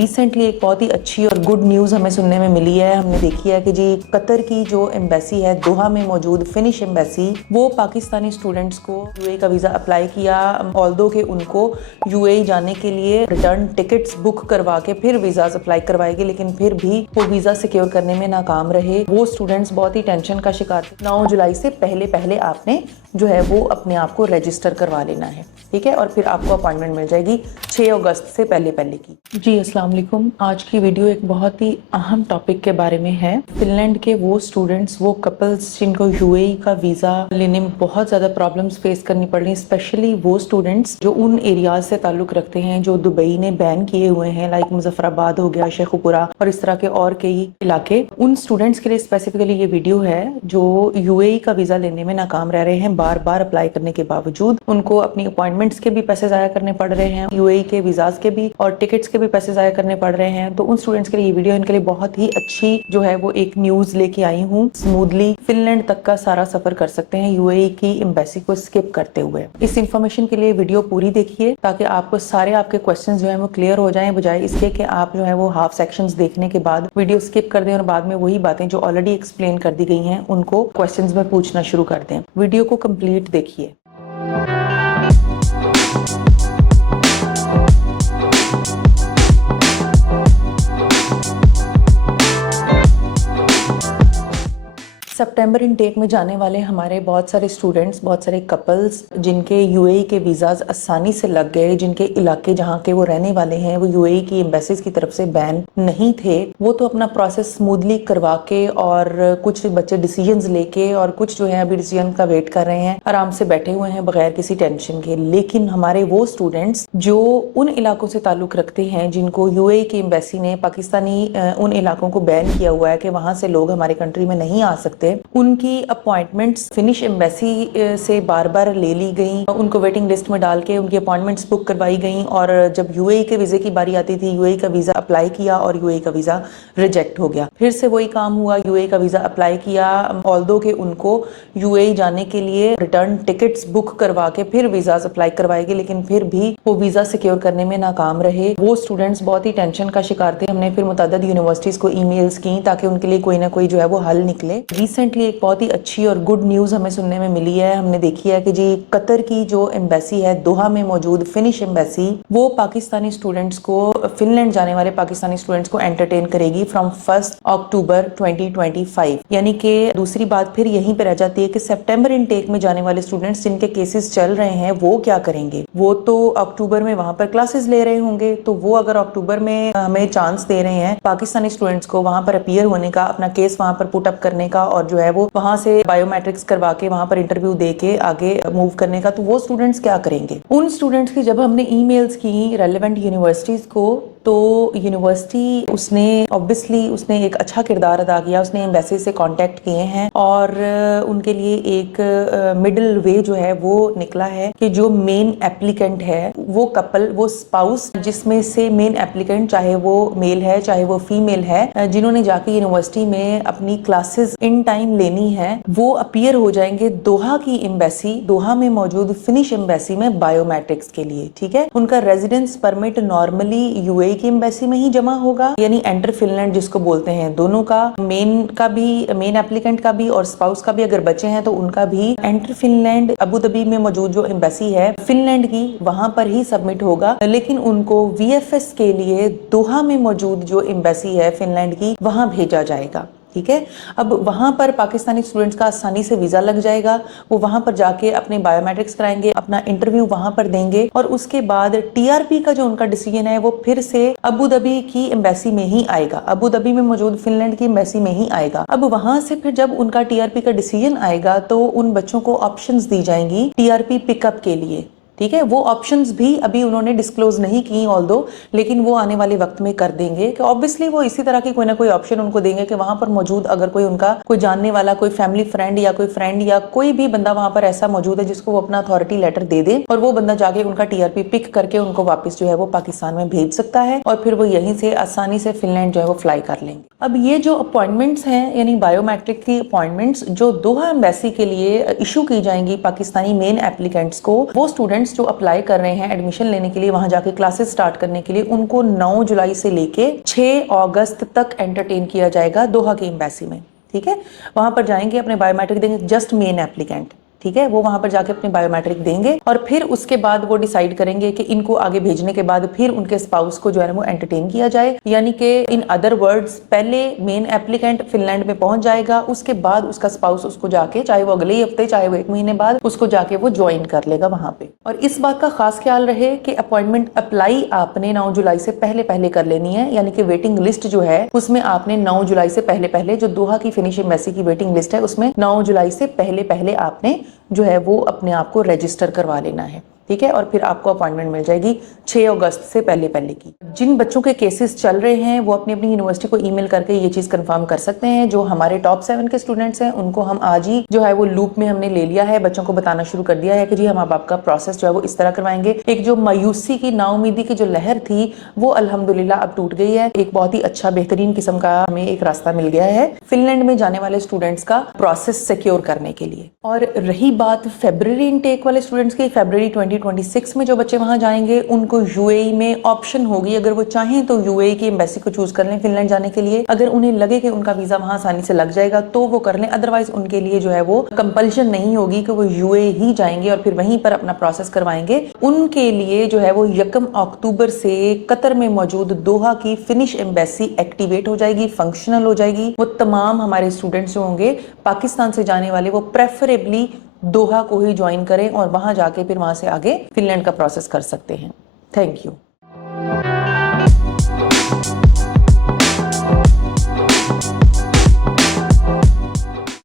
Recently एक बहुत ही अच्छी और गुड न्यूज़ हमें सुनने में मिली है। हमने देखी है कि जी कतर की जो एम्बेसी है दोहा में मौजूद फिनिश एम्बेसी, वो पाकिस्तानी स्टूडेंट्स को यूएई का वीज़ा अप्लाई किया। ऑल्दो के उनको यूएई जाने के लिए रिटर्न टिकट्स बुक करवा के फिर वीज़ाज अप्लाई करवाएगी, लेकिन फिर भी वो वीज़ा सिक्योर करने में नाकाम रहे। वो स्टूडेंट्स बहुत ही टेंशन का शिकार थे। 9 जुलाई से पहले आपने जो है वो अपने आप को रजिस्टर करवा लेना है, ठीक है, और फिर आपको अपॉइंटमेंट मिल जाएगी 6 अगस्त से पहले की। जी अस्सलाम वालेकुम। आज की वीडियो एक बहुत ही अहम टॉपिक के बारे में है। फिनलैंड के वो स्टूडेंट्स, वो कपल्स जिनको यूएई का वीज़ा लेने में बहुत ज़्यादा प्रॉब्लम्स फेस करनी पड़ रही हैं, स्पेशली वो स्टूडेंट्स जो उन एरियाज से ताल्लुक़ रखते हैं जो दुबई ने बैन किए हुए हैं, लाइक मुजफ्फराबाद हो गया, शेखुपुरा और इस तरह के और कई इलाके। उन स्टूडेंट्स के लिए स्पेसिफिकली ये वीडियो है जो यूएई का वीज़ा लेने में नाकाम रह रहे हैं। बार बार अप्लाई करने के बावजूद उनको अपनी अपॉइंटमेंट्स के भी पैसे ज़ाया करने पड़ रहे हैं, यूएई के वीज़ाज के भी और टिकट्स के भी पैसे ज़ाया करने पड़ रहे हैं। तो उन स्टूडेंट्स के लिए ये वीडियो इनके लिए बहुत ही अच्छी जो है वो एक न्यूज़ लेके आई हूँ। स्मूथली फिनलैंड तक का सारा सफर कर सकते हैं यूएई की एम्बेसी को स्किप करते हुए। इस इन्फॉर्मेशन के लिए वीडियो पूरी देखिए ताकि आपको सारे आपके क्वेश्चन जो है वो क्लियर हो जाएं, बजाय इसके कि आप जो है वो हाफ सेक्शंस देखने के बाद वीडियो स्किप कर दें और बाद में वही बातें जो ऑलरेडी एक्सप्लेन कर दी गई हैं उनको क्वेश्चंस में पूछना शुरू कर दें। वीडियो को कंप्लीट देखिए। सितंबर इनटेक में जाने वाले हमारे बहुत सारे स्टूडेंट्स, बहुत सारे कपल्स जिनके यूएई के वीज़ाज आसानी से लग गए, जिनके इलाके जहाँ के वो रहने वाले हैं वो यूएई की एम्बेसीज की तरफ से बैन नहीं थे, वो तो अपना प्रोसेस स्मूथली करवा के और कुछ बच्चे डिसीजंस लेके और कुछ जो है अभी डिसीजन का वेट कर रहे हैं, आराम से बैठे हुए हैं बगैर किसी टेंशन के। लेकिन हमारे वो स्टूडेंट्स जो उन इलाकों से ताल्लुक़ रखते हैं जिनको यूएई की एम्बेसी ने पाकिस्तानी उन इलाकों को बैन किया हुआ है कि वहाँ से लोग हमारे कंट्री में नहीं आ सकते, उनकी अपॉइंटमेंट्स फिनिश एम्बेसी से बार बार ले ली गई, उनको वेटिंग लिस्ट में डाल के उनकी अपॉइंटमेंट्स बुक करवाई गई। और जब यूएई के वीज़े की बारी आती थी, यूएई का वीज़ा अप्लाई किया और यूएई का वीज़ा रिजेक्ट हो गया। फिर से वही काम हुआ, यूएई का वीज़ा अप्लाई किया, ऑल्दो के उनको यूएई जाने के लिए रिटर्न टिकट्स बुक करवा के फिर वीज़ाज अप्लाई करवाएगी, लेकिन फिर भी वो वीज़ा सिक्योर करने में नाकाम रहे। वो स्टूडेंट्स बहुत ही टेंशन का शिकार थे। हमने फिर मुतअद्दिद यूनिवर्सिटीज़ को ईमेल्स की ताकि उनके लिए कोई ना कोई जो है वो हल निकले। रिसेंटली एक बहुत ही अच्छी और गुड न्यूज़ हमें सुनने में मिली है। हमने देखी है कि जी कतर की जो एम्बेसी है दोहा में मौजूद फिनिश एम्बेसी, वो पाकिस्तानी स्टूडेंट्स को, फिनलैंड जाने वाले पाकिस्तानी स्टूडेंट्स को एंटरटेन करेगी फ्रॉम 1 अक्टूबर 2025। यानी कि दूसरी बात फिर यहीं पे रह जाती है कि सितंबर इनटेक में जाने वाले स्टूडेंट्स जिनके केसेस चल रहे हैं वो क्या करेंगे। वो तो अक्टूबर में वहां पर क्लासेस ले रहे होंगे, तो वो अगर अक्टूबर में हमें चांस दे रहे हैं पाकिस्तानी स्टूडेंट्स को वहां पर अपीयर होने का, अपना केस वहां पर पुट अप करने का और जो है वो वहां से बायोमेट्रिक्स करवा के वहां पर इंटरव्यू दे के आगे मूव करने का, तो वो स्टूडेंट्स क्या करेंगे। उन स्टूडेंट्स की जब हमने ईमेल्स की रेलेवेंट यूनिवर्सिटीज को, तो यूनिवर्सिटी उसने ऑब्वियसली उसने एक अच्छा किरदार अदा किया। उसने एम्बेसी से कांटेक्ट किए हैं और उनके लिए एक मिडिल वे जो है वो निकला है कि जो मेन एप्लीकेंट है वो कपल, वो स्पाउस, जिसमें से मेन एप्लीकेंट चाहे वो मेल है चाहे वो फीमेल है, जिन्होंने जाके यूनिवर्सिटी में अपनी क्लासेस इन टाइम लेनी है, वो अपीयर हो जाएंगे दोहा की एम्बेसी, दोहा में मौजूद फिनिश एम्बेसी में बायोमेट्रिक्स के लिए। ठीक है, उनका रेजिडेंस परमिट नॉर्मली यूएई की एम्बेसी में ही जमा होगा, यानी एंटर फिनलैंड जिसको बोलते हैं, दोनों का, मेन का भी, मेन एप्लीकेंट का भी और स्पाउस का भी अगर बच्चे हैं तो उनका भी एंटर फिनलैंड अबू धाबी में मौजूद जो एम्बेसी है फिनलैंड की, वहां पर ही सबमिट होगा। लेकिन उनको वीएफएस के लिए दोहा में मौजूद जो एम्बेसी है फिनलैंड की वहां भेजा जाएगा। ठीक है, अब वहां पर पाकिस्तानी स्टूडेंट्स का आसानी से वीजा लग जाएगा। वो वहां पर जाके अपने बायोमेट्रिक्स कराएंगे, अपना इंटरव्यू वहां पर देंगे और उसके बाद टीआरपी का जो उनका डिसीजन है वो फिर से अबू धाबी की एम्बेसी में ही आएगा, अबू धाबी में मौजूद फिनलैंड की एम्बेसी में ही आएगा। अब वहां से फिर जब उनका टीआरपी का डिसीजन आएगा तो उन बच्चों को ऑप्शंस दी जाएंगी टीआरपी पिकअप के लिए। ठीक है, वो ऑप्शंस भी अभी उन्होंने डिस्क्लोज नहीं की ऑल्दो, लेकिन वो आने वाले वक्त में कर देंगे कि ऑब्वियसली वो इसी तरह की कोई ना कोई ऑप्शन उनको देंगे कि वहां पर मौजूद अगर कोई उनका कोई जानने वाला, कोई फैमिली फ्रेंड या कोई फ्रेंड या कोई भी बंदा वहां पर ऐसा मौजूद है जिसको वो अपना अथॉरिटी लेटर दे दे और वो बंदा जाके उनका टीआरपी पिक करके उनको वापस जो है वो पाकिस्तान में भेज सकता है और फिर वो यहीं से आसानी से फिनलैंड जो है वो फ्लाई कर लेंगे। अब ये जो अपॉइंटमेंट्स हैं, यानी बायोमेट्रिक की अपॉइंटमेंट्स जो दोहा एम्बेसी के लिए इशू की जाएंगी पाकिस्तानी मेन एप्लीकेंट्स को, वो स्टूडेंट्स स्टूडेंट्स जो अप्लाई कर रहे हैं एडमिशन लेने के लिए, वहां जाके क्लासेस स्टार्ट करने के लिए, उनको 9 जुलाई से लेके 6 अगस्त तक एंटरटेन किया जाएगा दोहा की एम्बेसी में। ठीक है, वहां पर जाएंगे, अपने बायोमेट्रिक देंगे, जस्ट मेन एप्लीकेंट, ठीक है, वो वहां पर जाके अपने बायोमेट्रिक देंगे और फिर उसके बाद वो डिसाइड करेंगे कि इनको आगे भेजने के बाद फिर उनके स्पाउस को जो है वो एंटरटेन किया जाए। यानी कि इन अदर वर्ड्स, पहले मेन एप्लीकेंट फिनलैंड में पहुंच जाएगा, उसके बाद उसका स्पाउस उसको जाके, चाहे वो अगले ही हफ्ते चाहे वो 1 महीने बाद, उसको जाके वो ज्वाइन कर लेगा वहां पे। और इस बात का खास ख्याल रहे कि अपॉइंटमेंट अप्लाई आपने 9 जुलाई से पहले पहले कर लेनी है। यानी कि वेटिंग लिस्ट जो है उसमें आपने 9 जुलाई से पहले पहले, जो दोहा की फिनिश एम्बेसी की वेटिंग लिस्ट है उसमें 9 जुलाई से पहले पहले आपने जो है वो अपने आप को रजिस्टर करवा लेना है। ठीक है, और फिर आपको अपॉइंटमेंट मिल जाएगी 6 अगस्त से पहले पहले की। जिन बच्चों के केसेस चल रहे हैं वो अपनी अपनी यूनिवर्सिटी को ईमेल करके ये चीज कंफर्म कर सकते हैं। जो हमारे टॉप 7 के स्टूडेंट्स हैं उनको हम आज ही जो है वो लूप में हमने ले लिया है, बच्चों को बताना शुरू कर दिया है कि जी हम अब आपका प्रोसेस जो है वो इस तरह करवाएंगे। एक जो मायूसी की, नाउमीदी की जो लहर थी वो अल्हम्दुलिल्लाह अब टूट गई है। एक बहुत ही अच्छा बेहतरीन किस्म का हमें एक रास्ता मिल गया है फिनलैंड में जाने वाले स्टूडेंट्स का प्रोसेस सिक्योर करने के लिए। और रही बात फरवरी इनटेक वाले स्टूडेंट्स की, फरवरी 2026 में जो बच्चे वहां जाएंगे उनको यूएई में ऑप्शन होगी, अगर वो चाहें तो यूएई की एम्बेसी को चूज कर लें फिनलैंड जाने के लिए। अगर उन्हें लगे कि उनका वीजा वहां आसानी से लग जाएगा तो वो कर लें, अदरवाइज उनके लिए जो है वो कंपल्शन नहीं होगी कि वो यूएई ही जाएंगे और फिर वहीं पर अपना प्रोसेस करवाएंगे। उनके लिए जो है वो 1 अक्टूबर से कतर में मौजूद दोहा की फिनिश एम्बेसी एक्टिवेट हो जाएगी, फंक्शनल हो जाएगी। वो तमाम हमारे स्टूडेंट्स जो होंगे पाकिस्तान से जाने वाले, वो प्रेफरेबली दोहा को ही ज्वाइन करें और वहां जाके फिर वहां से आगे फिनलैंड का प्रोसेस कर सकते हैं। Thank you.